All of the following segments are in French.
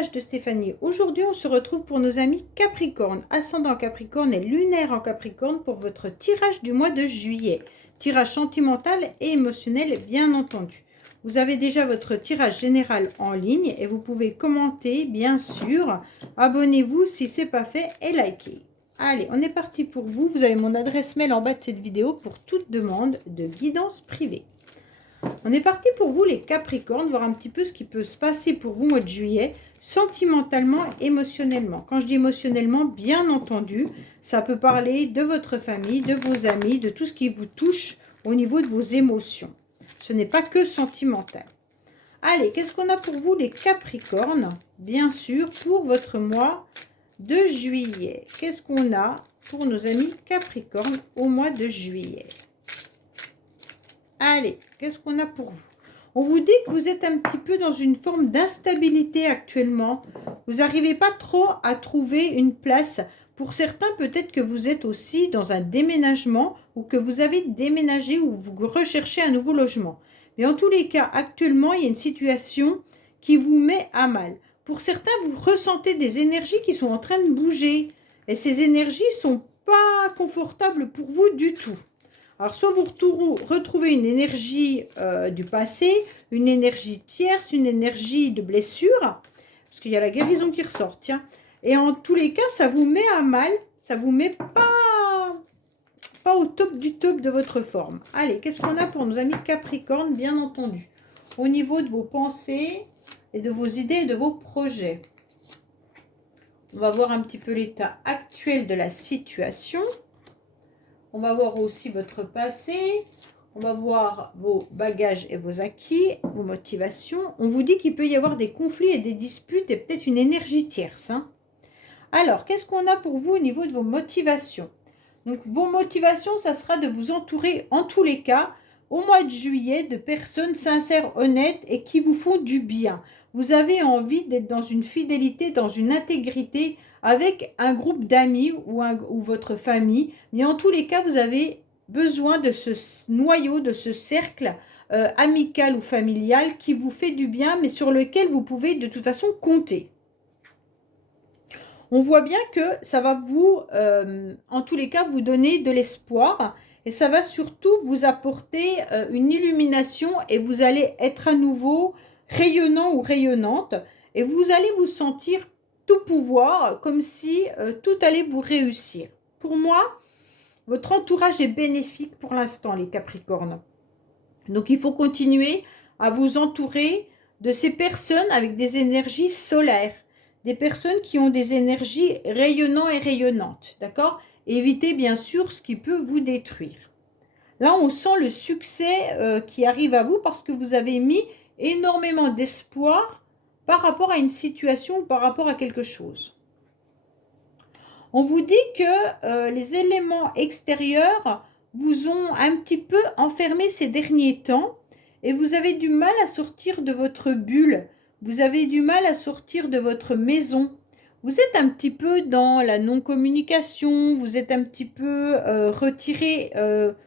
message de Stéphanie. Aujourd'hui, on se retrouve pour nos amis Capricorne, ascendant Capricorne et lunaire en Capricorne pour votre tirage du mois de juillet. Tirage sentimental et émotionnel, bien entendu. Vous avez déjà votre tirage général en ligne et vous pouvez commenter, bien sûr. Abonnez-vous si ce n'est pas fait et likez. Allez, on est parti pour vous. Vous avez mon adresse mail en bas de cette vidéo pour toute demande de guidance privée. On est parti pour vous les Capricornes, voir un petit peu ce qui peut se passer pour vous au mois de juillet, sentimentalement, émotionnellement. Quand je dis émotionnellement, bien entendu, ça peut parler de votre famille, de vos amis, de tout ce qui vous touche au niveau de vos émotions. Ce n'est pas que sentimental. Allez, qu'est-ce qu'on a pour vous les Capricornes? Bien sûr, pour votre mois de juillet. Qu'est-ce qu'on a pour nos amis Capricornes au mois de juillet? Allez, qu'est-ce qu'on a pour vous? On vous dit que vous êtes un petit peu dans une forme d'instabilité actuellement. Vous n'arrivez pas trop à trouver une place. Pour certains, peut-être que vous êtes aussi dans un déménagement ou que vous avez déménagé ou vous recherchez un nouveau logement. Mais en tous les cas, actuellement, il y a une situation qui vous met à mal. Pour certains, vous ressentez des énergies qui sont en train de bouger. Et ces énergies ne sont pas confortables pour vous du tout. Alors, soit vous retrouvez une énergie du passé, une énergie tierce, une énergie de blessure, parce qu'il y a la guérison qui ressort, tiens. Et en tous les cas, ça vous met à mal, ça vous met pas au top du top de votre forme. Allez, qu'est-ce qu'on a pour nos amis Capricorne, bien entendu, au niveau de vos pensées et de vos idées et de vos projets. On va voir un petit peu l'état actuel de la situation. On va voir aussi votre passé. On va voir vos bagages et vos acquis, vos motivations. On vous dit qu'il peut y avoir des conflits et des disputes et peut-être une énergie tierce. Alors, qu'est-ce qu'on a pour vous au niveau de vos motivations? Donc, vos motivations, ça sera de vous entourer, en tous les cas, au mois de juillet, de personnes sincères, honnêtes et qui vous font du bien. Vous avez envie d'être dans une fidélité, dans une intégrité avec un groupe d'amis ou votre famille. Mais en tous les cas, vous avez besoin de ce noyau, de ce cercle amical ou familial qui vous fait du bien, mais sur lequel vous pouvez de toute façon compter. On voit bien que ça va vous, en tous les cas, vous donner de l'espoir. Et ça va surtout vous apporter une illumination et vous allez être à nouveau rayonnant ou rayonnante. Et vous allez vous sentir tout pouvoir, comme si tout allait vous réussir. Pour moi, votre entourage est bénéfique pour l'instant, les Capricornes. Donc, il faut continuer à vous entourer de ces personnes avec des énergies solaires. Des personnes qui ont des énergies rayonnantes et rayonnantes. D'accord? Évitez bien sûr ce qui peut vous détruire. Là, on sent le succès qui arrive à vous parce que vous avez mis énormément d'espoir par rapport à une situation ou par rapport à quelque chose. On vous dit que les éléments extérieurs vous ont un petit peu enfermé ces derniers temps et vous avez du mal à sortir de votre bulle. Vous avez du mal à sortir de votre maison. Vous êtes un petit peu dans la non-communication, vous êtes un petit peu retiré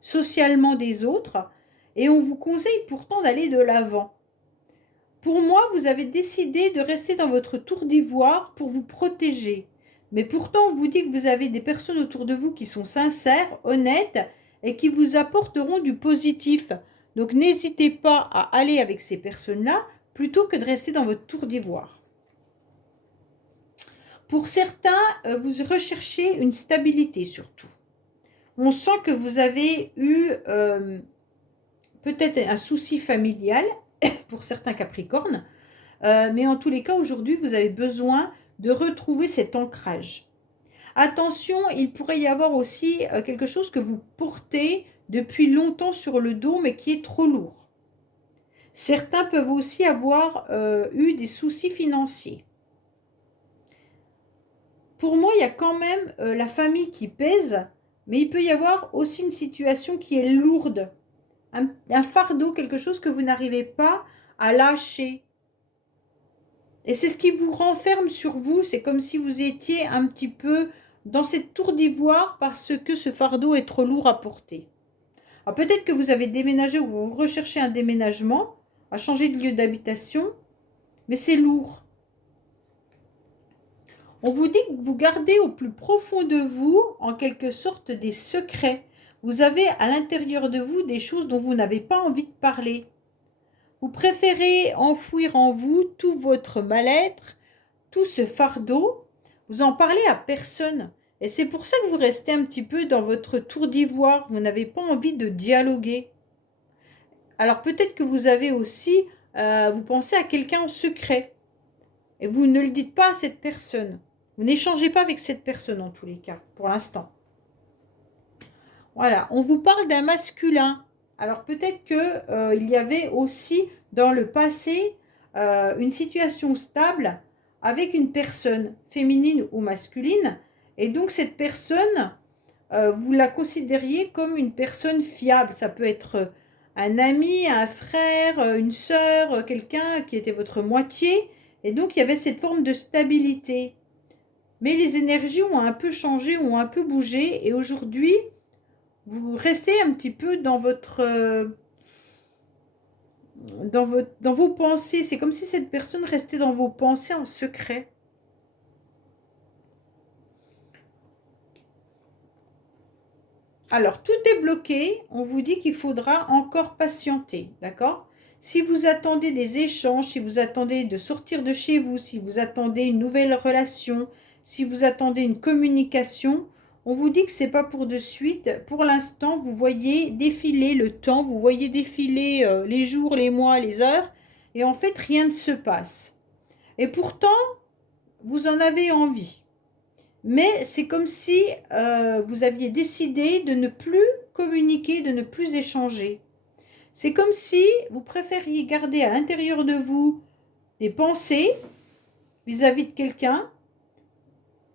socialement des autres et on vous conseille pourtant d'aller de l'avant. Pour moi, vous avez décidé de rester dans votre tour d'ivoire pour vous protéger. Mais pourtant, on vous dit que vous avez des personnes autour de vous qui sont sincères, honnêtes et qui vous apporteront du positif. Donc, n'hésitez pas à aller avec ces personnes-là plutôt que de rester dans votre tour d'ivoire. Pour certains, vous recherchez une stabilité surtout. On sent que vous avez eu peut-être un souci familial pour certains Capricornes, mais en tous les cas, aujourd'hui, vous avez besoin de retrouver cet ancrage. Attention, il pourrait y avoir aussi quelque chose que vous portez depuis longtemps sur le dos, mais qui est trop lourd. Certains peuvent aussi avoir eu des soucis financiers. Pour moi, il y a quand même la famille qui pèse, mais il peut y avoir aussi une situation qui est lourde. Un fardeau, quelque chose que vous n'arrivez pas à lâcher. Et c'est ce qui vous renferme sur vous. C'est comme si vous étiez un petit peu dans cette tour d'ivoire parce que ce fardeau est trop lourd à porter. Alors peut-être que vous avez déménagé ou vous recherchez un déménagement, à changer de lieu d'habitation, mais c'est lourd. On vous dit que vous gardez au plus profond de vous, en quelque sorte, des secrets. Vous avez à l'intérieur de vous des choses dont vous n'avez pas envie de parler. Vous préférez enfouir en vous tout votre mal-être, tout ce fardeau. Vous en parlez à personne. Et c'est pour ça que vous restez un petit peu dans votre tour d'ivoire. Vous n'avez pas envie de dialoguer. Alors peut-être que vous avez aussi, vous pensez à quelqu'un en secret. Et vous ne le dites pas à cette personne. Vous n'échangez pas avec cette personne en tous les cas, pour l'instant. Voilà, on vous parle d'un masculin. Alors peut-être que il y avait aussi dans le passé une situation stable avec une personne féminine ou masculine. Et donc cette personne, vous la considériez comme une personne fiable. Ça peut être un ami, un frère, une sœur, quelqu'un qui était votre moitié. Et donc il y avait cette forme de stabilité. Mais les énergies ont un peu changé, ont un peu bougé. Et aujourd'hui, vous restez un petit peu dans dans vos pensées. C'est comme si cette personne restait dans vos pensées en secret. Alors, tout est bloqué. On vous dit qu'il faudra encore patienter, d'accord? Si vous attendez des échanges, si vous attendez de sortir de chez vous, si vous attendez une nouvelle relation, si vous attendez une communication, on vous dit que ce n'est pas pour de suite. Pour l'instant, vous voyez défiler le temps, vous voyez défiler les jours, les mois, les heures, et en fait, rien ne se passe. Et pourtant, vous en avez envie. Mais c'est comme si vous aviez décidé de ne plus communiquer, de ne plus échanger. C'est comme si vous préfériez garder à l'intérieur de vous des pensées vis-à-vis de quelqu'un,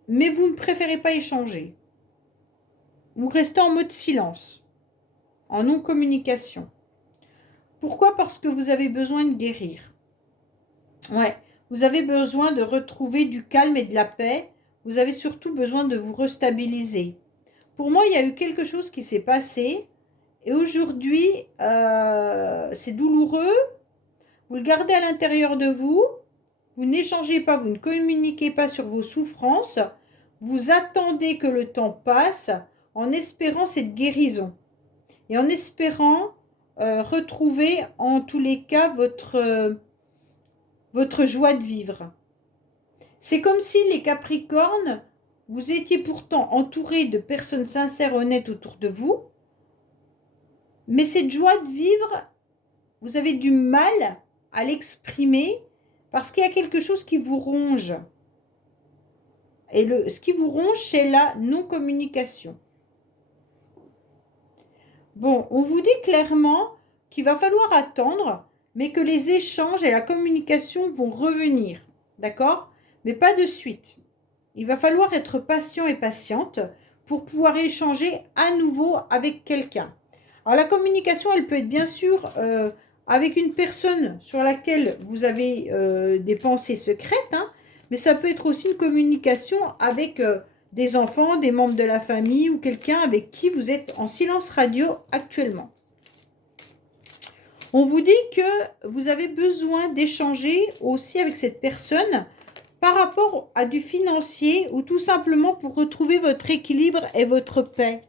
mais vous ne préférez pas échanger. Vous restez en mode silence, en non-communication. Pourquoi? Parce que vous avez besoin de guérir. Ouais, vous avez besoin de retrouver du calme et de la paix. Vous avez surtout besoin de vous restabiliser. Pour moi, il y a eu quelque chose qui s'est passé. Et aujourd'hui, c'est douloureux. Vous le gardez à l'intérieur de vous. Vous n'échangez pas, vous ne communiquez pas sur vos souffrances. Vous attendez que le temps passe en espérant cette guérison. Et en espérant retrouver en tous les cas votre joie de vivre. C'est comme si les Capricornes, vous étiez pourtant entourés de personnes sincères, honnêtes autour de vous. Mais cette joie de vivre, vous avez du mal à l'exprimer parce qu'il y a quelque chose qui vous ronge. Et ce qui vous ronge, c'est la non-communication. Bon, on vous dit clairement qu'il va falloir attendre, mais que les échanges et la communication vont revenir. D'accord? Mais pas de suite. Il va falloir être patient et patiente pour pouvoir échanger à nouveau avec quelqu'un. Alors la communication, elle peut être bien sûr avec une personne sur laquelle vous avez des pensées secrètes, hein, mais ça peut être aussi une communication avec des enfants, des membres de la famille ou quelqu'un avec qui vous êtes en silence radio actuellement. On vous dit que vous avez besoin d'échanger aussi avec cette personne par rapport à du financier ou tout simplement pour retrouver votre équilibre et votre paix.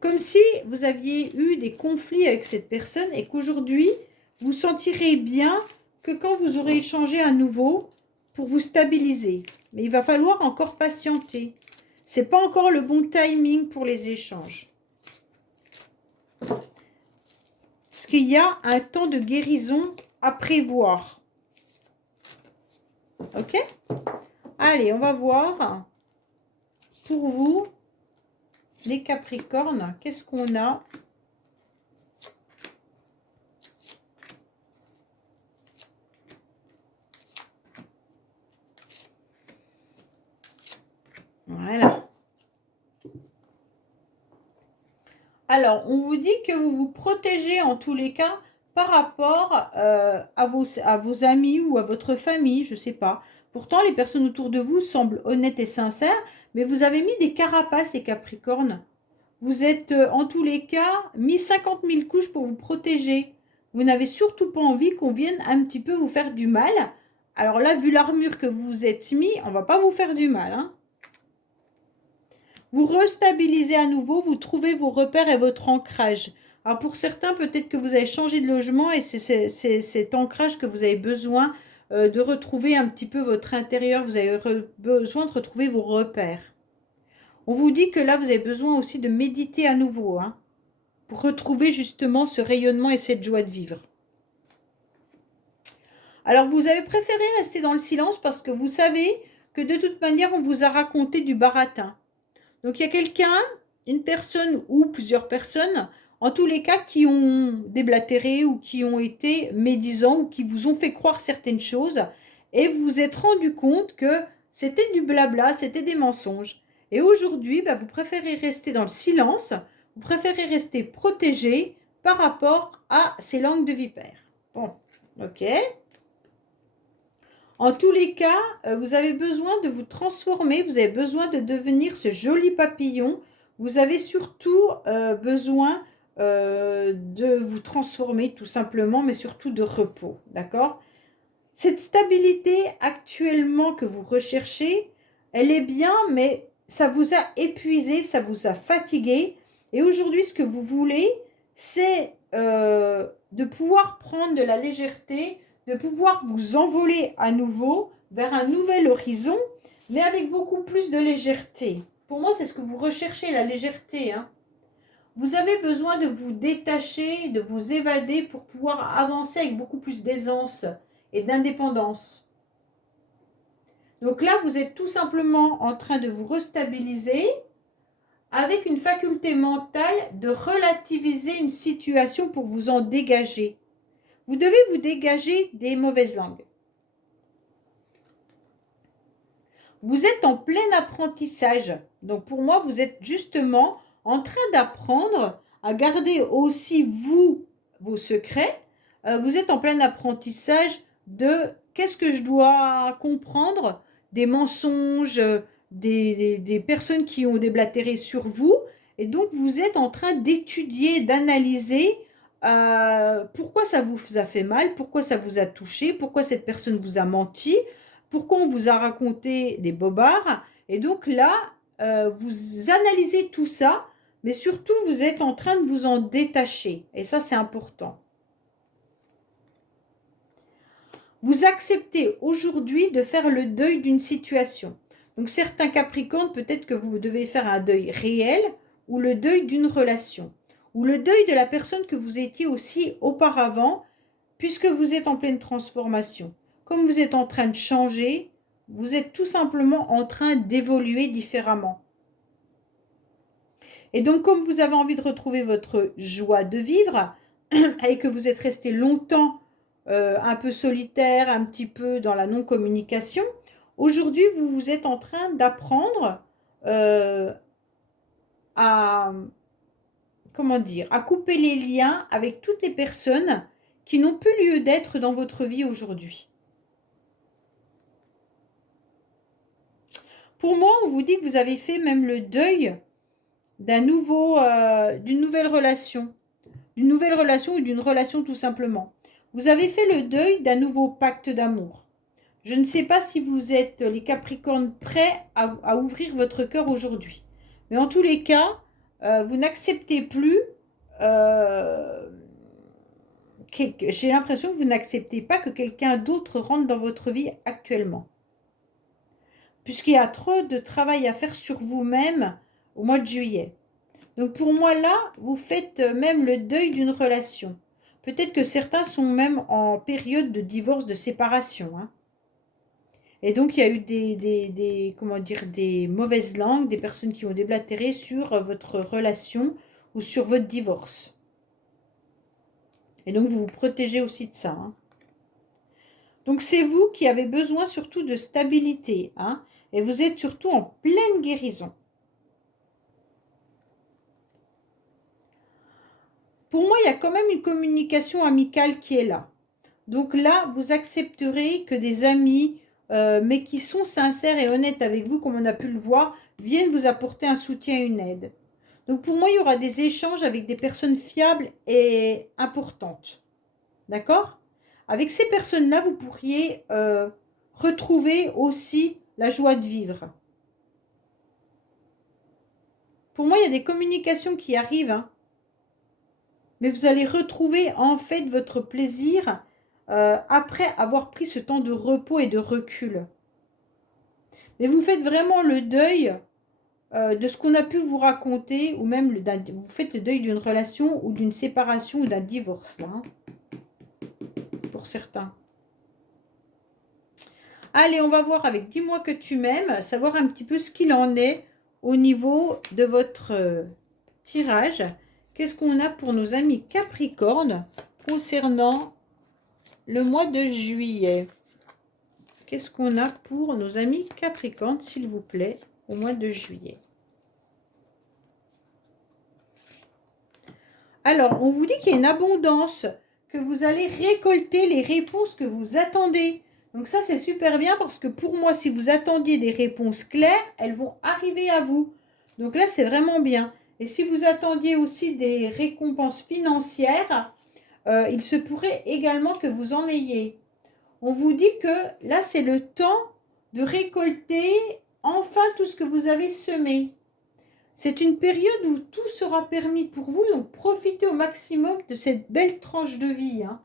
Comme si vous aviez eu des conflits avec cette personne et qu'aujourd'hui, vous sentirez bien que quand vous aurez échangé à nouveau pour vous stabiliser. Mais il va falloir encore patienter. Ce n'est pas encore le bon timing pour les échanges. Parce qu'il y a un temps de guérison à prévoir. Ok? Allez, on va voir pour vous, les Capricornes, qu'est-ce qu'on a? Voilà. Alors, on vous dit que vous vous protégez en tous les cas par rapport à vos amis ou à votre famille, je ne sais pas. Pourtant, les personnes autour de vous semblent honnêtes et sincères, mais vous avez mis des carapaces, les Capricornes. Vous êtes en tous les cas mis 50 000 couches pour vous protéger. Vous n'avez surtout pas envie qu'on vienne un petit peu vous faire du mal Alors là, vu l'armure que vous vous êtes mis, on ne va pas vous faire du mal, hein. Vous restabilisez à nouveau, vous trouvez vos repères et votre ancrage. Alors pour certains, peut-être que vous avez changé de logement et c'est cet ancrage que vous avez besoin de retrouver un petit peu votre intérieur. Vous avez besoin de retrouver vos repères. On vous dit que là, vous avez besoin aussi de méditer à nouveau, hein, pour retrouver justement ce rayonnement et cette joie de vivre. Alors vous avez préféré rester dans le silence parce que vous savez que de toute manière, on vous a raconté du baratin. Donc il y a quelqu'un, une personne ou plusieurs personnes, en tous les cas, qui ont déblatéré ou qui ont été médisants ou qui vous ont fait croire certaines choses et vous vous êtes rendu compte que c'était du blabla, c'était des mensonges. Et aujourd'hui, vous préférez rester dans le silence, vous préférez rester protégé par rapport à ces langues de vipère. Bon, ok. En tous les cas, vous avez besoin de vous transformer, vous avez besoin de devenir ce joli papillon. Vous avez surtout besoin de vous transformer tout simplement, mais surtout de repos, d'accord? Cette stabilité actuellement que vous recherchez, elle est bien, mais ça vous a épuisé, ça vous a fatigué. Et aujourd'hui, ce que vous voulez, c'est de pouvoir prendre de la légèreté, de pouvoir vous envoler à nouveau vers un nouvel horizon, mais avec beaucoup plus de légèreté. Pour moi, c'est ce que vous recherchez, la légèreté, hein. Vous avez besoin de vous détacher, de vous évader pour pouvoir avancer avec beaucoup plus d'aisance et d'indépendance. Donc là, vous êtes tout simplement en train de vous restabiliser avec une faculté mentale de relativiser une situation pour vous en dégager. Vous devez vous dégager des mauvaises langues. Vous êtes en plein apprentissage. Donc pour moi, vous êtes justement en train d'apprendre à garder aussi vos secrets. Vous êtes en plein apprentissage de qu'est-ce que je dois comprendre des mensonges, des personnes qui ont déblatéré sur vous. Et donc, vous êtes en train d'étudier, d'analyser pourquoi ça vous a fait mal, pourquoi ça vous a touché, pourquoi cette personne vous a menti, pourquoi on vous a raconté des bobards. Et donc là, vous analysez tout ça, mais surtout, vous êtes en train de vous en détacher. Et ça, c'est important. Vous acceptez aujourd'hui de faire le deuil d'une situation. Donc certains Capricornes, peut-être que vous devez faire un deuil réel ou le deuil d'une relation ou le deuil de la personne que vous étiez aussi auparavant puisque vous êtes en pleine transformation. Comme vous êtes en train de changer, vous êtes tout simplement en train d'évoluer différemment. Et donc comme vous avez envie de retrouver votre joie de vivre et que vous êtes resté longtemps un peu solitaire, un petit peu dans la non-communication, aujourd'hui, vous êtes en train d'apprendre à, comment dire, à couper les liens avec toutes les personnes qui n'ont plus lieu d'être dans votre vie aujourd'hui. Pour moi, on vous dit que vous avez fait même le deuil d'une nouvelle relation ou d'une relation tout simplement. Vous avez fait le deuil d'un nouveau pacte d'amour. Je ne sais pas si vous êtes les Capricornes prêts à ouvrir votre cœur aujourd'hui. Mais en tous les cas, vous n'acceptez plus, j'ai l'impression que vous n'acceptez pas que quelqu'un d'autre rentre dans votre vie actuellement. Puisqu'il y a trop de travail à faire sur vous-même au mois de juillet. Donc pour moi là, vous faites même le deuil d'une relation. Peut-être que certains sont même en période de divorce, de séparation. Hein. Et donc il y a eu des mauvaises langues, des personnes qui ont déblatéré sur votre relation ou sur votre divorce. Et donc vous vous protégez aussi de ça. Hein. Donc c'est vous qui avez besoin surtout de stabilité. Hein, et vous êtes surtout en pleine guérison. Pour moi, il y a quand même une communication amicale qui est là. Donc là, vous accepterez que des amis, mais qui sont sincères et honnêtes avec vous, comme on a pu le voir, viennent vous apporter un soutien et une aide. Donc pour moi, il y aura des échanges avec des personnes fiables et importantes. D'accord? Avec ces personnes-là, vous pourriez retrouver aussi la joie de vivre. Pour moi, il y a des communications qui arrivent, hein. Mais vous allez retrouver en fait votre plaisir après avoir pris ce temps de repos et de recul. Mais vous faites vraiment le deuil de ce qu'on a pu vous raconter, ou même vous faites le deuil d'une relation ou d'une séparation ou d'un divorce, là, hein, pour certains. Allez, on va voir avec Dis-moi que tu m'aimes, savoir un petit peu ce qu'il en est au niveau de votre tirage. Qu'est-ce qu'on a pour nos amis Capricorne concernant le mois de juillet? Qu'est-ce qu'on a pour nos amis Capricorne, s'il vous plaît, au mois de juillet? Alors, on vous dit qu'il y a une abondance, que vous allez récolter les réponses que vous attendez. Donc ça, c'est super bien parce que pour moi, si vous attendiez des réponses claires, elles vont arriver à vous. Donc là, c'est vraiment bien. Et si vous attendiez aussi des récompenses financières, il se pourrait également que vous en ayez. On vous dit que là, c'est le temps de récolter enfin tout ce que vous avez semé. C'est une période où tout sera permis pour vous, donc profitez au maximum de cette belle tranche de vie, hein.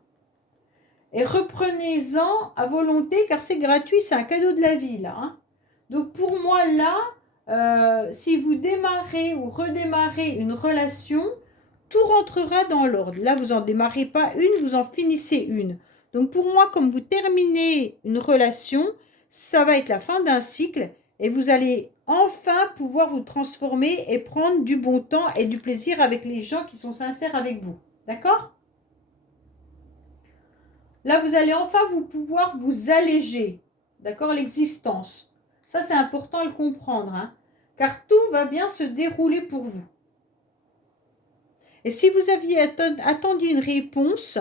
Et reprenez-en à volonté, car c'est gratuit, c'est un cadeau de la vie, là, hein. Donc pour moi, là, si vous démarrez ou redémarrez une relation, tout rentrera dans l'ordre. Là, vous n'en démarrez pas une, vous en finissez une. Donc pour moi, comme vous terminez une relation, ça va être la fin d'un cycle et vous allez enfin pouvoir vous transformer et prendre du bon temps et du plaisir avec les gens qui sont sincères avec vous. D'accord ? Là, vous allez enfin pouvoir vous alléger. D'accord ? L'existence. Ça, c'est important à le comprendre, hein, car tout va bien se dérouler pour vous. Et si vous aviez attendu une réponse,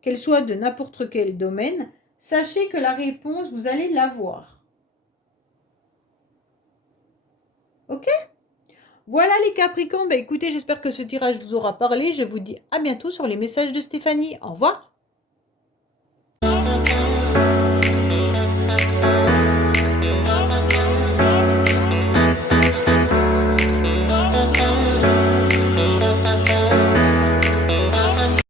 qu'elle soit de n'importe quel domaine, sachez que la réponse, vous allez l'avoir. Ok ? Voilà les Capricornes. Bah, écoutez, j'espère que ce tirage vous aura parlé. Je vous dis à bientôt sur les messages de Stéphanie. Au revoir.